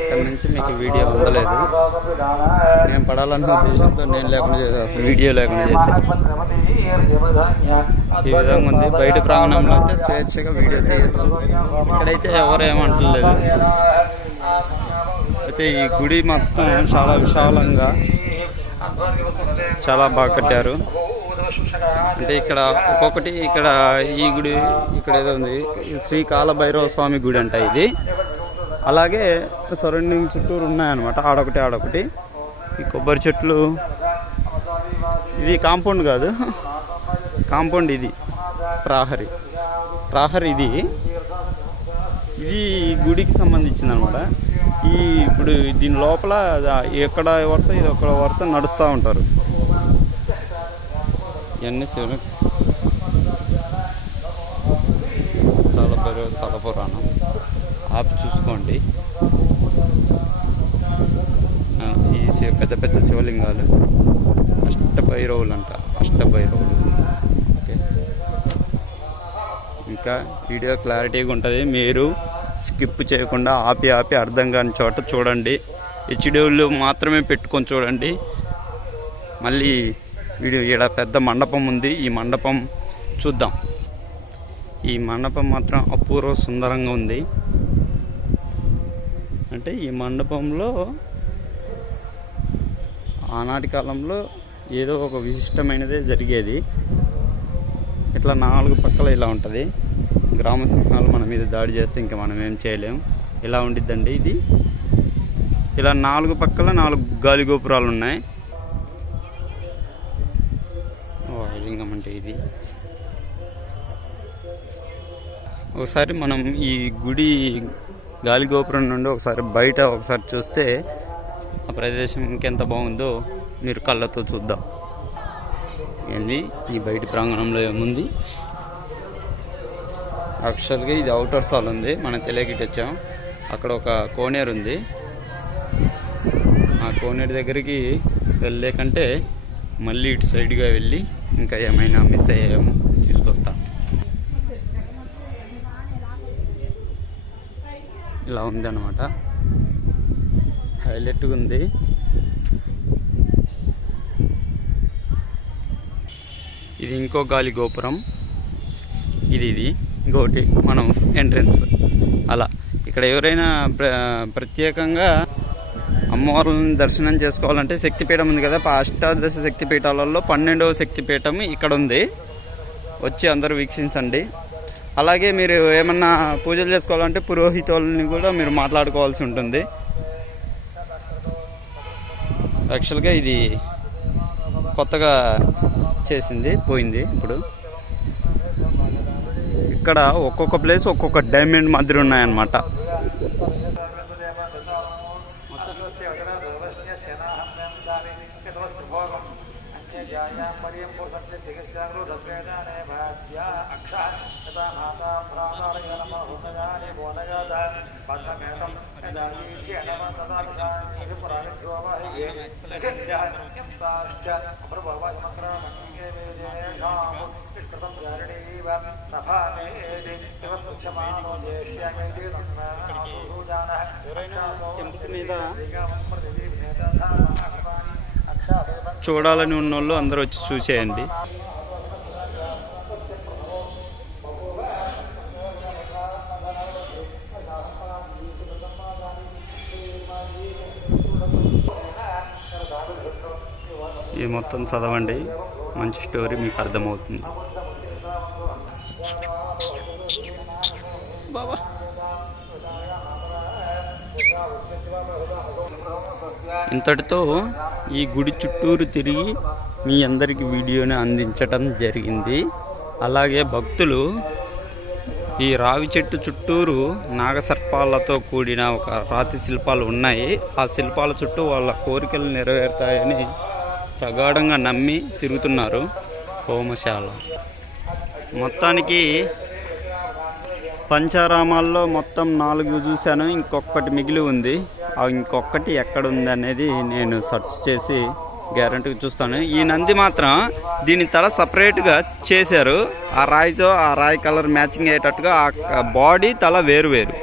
ఇక్కడ నుంచి మీకు వీడియో ఉండలేదు. నేను పడాలన్న ఉద్దేశంతో నేను లేకుండా చేశాను అసలు వీడియో లేకుండా చేశాను ఈ విధంగా ఉంది. బయట ప్రాంగణంలో అయితే స్వేచ్ఛగా వీడియో తీయచ్చు. ఇక్కడైతే ఎవరు ఏమంటలేదు. అయితే ఈ గుడి మొత్తం చాలా విశాలంగా చాలా బాగా కట్టారు. అంటే ఇక్కడ ఒక్కొక్కటి ఇక్కడ ఈ గుడి ఇక్కడ ఏదో ఉంది. శ్రీ కాలభైరవ స్వామి గుడి అంట ఇది. అలాగే సరౌండింగ్ చుట్టూరు ఉన్నాయన్నమాట. ఆడొకటి ఆడొకటి. ఈ కొబ్బరి చెట్లు. ఇది కాంపౌండ్ కాదు. కాంపౌండ్ ఇది. ప్రాహరి. ప్రాహరి ఇది. ఇది గుడికి సంబంధించింది అనమాట ఈ ఇప్పుడు దీని లోపల ఎక్కడ వరుస ఇది ఒక వరుస నడుస్తూ ఉంటారు. ఇవన్నీ శివుని స్థల స్థల పురాణం. ఆపి చూసుకోండి. ఈ శివ పెద్ద పెద్ద శివలింగాలు. అష్టభైరవులు అంట అష్టభైరవులు. ఓకే. ఇంకా వీడియో క్లారిటీగా ఉంటుంది. మీరు స్కిప్ చేయకుండా ఆపి ఆపి అర్థం కాని చోట చూడండి. హెచ్డిఓలు మాత్రమే పెట్టుకొని చూడండి. మళ్ళీ వీడియో ఈడ పెద్ద మండపం ఉంది. ఈ మండపం చూద్దాం. ఈ మండపం మాత్రం అపూర్వ సుందరంగా ఉంది. అంటే ఈ మండపంలో ఆనాటి కాలంలో ఏదో ఒక విశిష్టమైనదే జరిగేది. ఇట్లా నాలుగు పక్కల ఇలా ఉంటుంది. గ్రామ సింహాలు మన మీద దాడి చేస్తే ఇంకా మనం ఏం చేయలేం. ఇలా ఉండిద్దండి ఇది. ఇలా నాలుగు పక్కల నాలుగు గాలి గోపురాలు ఉన్నాయి. ఓ లింగం అంటే ఇది. ఒకసారి మనం ఈ గుడి గాలి గోపురం నుండి ఒకసారి బయట ఒకసారి చూస్తే ఆ ప్రదేశం ఇంకెంత బాగుందో మీరు కళ్ళతో చూద్దాం. ఏంది? ఈ బయట ప్రాంగణంలో ఏముంది? యాక్చువల్గా ఇది అవుటర్ సాల్ ఉంది. మనం తెలియకిట్ వచ్చాం. అక్కడ ఒక కోనేరు ఉంది. ఆ కోనేరు దగ్గరికి వెళ్ళే కంటే మళ్ళీ ఇటు సైడ్గా వెళ్ళి ఇంకా ఏమైనా మిస్ అయ్యాము ఇలా ఉంది అనమాట హైలైట్గా ఉంది. ఇది ఇంకో గాలి గోపురం. ఇది ఇది. ఇంకోటి మనం ఎంట్రన్స్ అలా. ఇక్కడ ఎవరైనా ప్ర ప్రత్యేకంగా అమ్మవార్లను దర్శనం చేసుకోవాలంటే శక్తిపీఠం ఉంది కదా. పా- అష్టాదశ శక్తిపీఠాలలో పన్నెండవ శక్తిపీఠం ఇక్కడ ఉంది. వచ్చి అందరూ వీక్షించండి. అలాగే మీరు ఏమన్నా పూజలు చేసుకోవాలంటే పురోహితులని కూడా మీరు మాట్లాడుకోవాల్సి ఉంటుంది. యాక్చువల్గా ఇది కొత్తగా చేసింది పోయింది ఇప్పుడు. ఇక్కడ ఒక్కొక్క ప్లేస్ ఒక్కొక్క డైమండ్ మాదిరి ఉన్నాయన్నమాట. यज्ञाया मरियम को सबसे तिगस्याग्रो रसवेदाने भात्या अक्षा तथा माता प्राणारय नमः होतजाने बोनजाता भद्रमेतम यदानीति अनमं तथा विधानीति पुराणिभ्यो वाहिये यज्ञाश्च प्रभवमक्रमणीये वेदेषाम् कृतं जारणीव सभामेति शिवस्तुक्षमानो ज्येष्यामेति तस्मात् आसुसूजानः रक्षासो श्रीकामं प्रतिभेदधा महाकपानि చూడాలని ఉన్నోళ్ళు అందరూ వచ్చి చూసేయండి. ఈ మొత్తం చదవండి. మంచి స్టోరీ మీకు అర్థమవుతుంది. బాబా. ఇంతటితో ఈ గుడి చుట్టూరు తిరిగి మీ అందరికి వీడియోని అందించటం జరిగింది. అలాగే భక్తులు ఈ రావి చెట్టు చుట్టూరు నాగసర్పాలతో కూడిన ఒక రాతి శిల్పాలు ఉన్నాయి. ఆ శిల్పాల చుట్టూ వాళ్ళ కోరికలు నెరవేరుతాయని ప్రగాఢంగా నమ్మి తిరుగుతున్నారు హోమశాల. మొత్తానికి పంచారామాల్లో మొత్తం నాలుగు చూశాను ఇంకొకటి మిగిలి ఉంది. ఇంకొకటి ఎక్కడ ఉంది అనేది నేను సెర్చ్ చేసి గ్యారంటీగా చూస్తాను. ఈ నంది మాత్రం దీని తల సపరేట్గా చేశారు. ఆ రాయితో ఆ రాయి కలర్ మ్యాచింగ్ అయ్యేటట్టుగా ఆ బాడీ తల వేరు వేరు.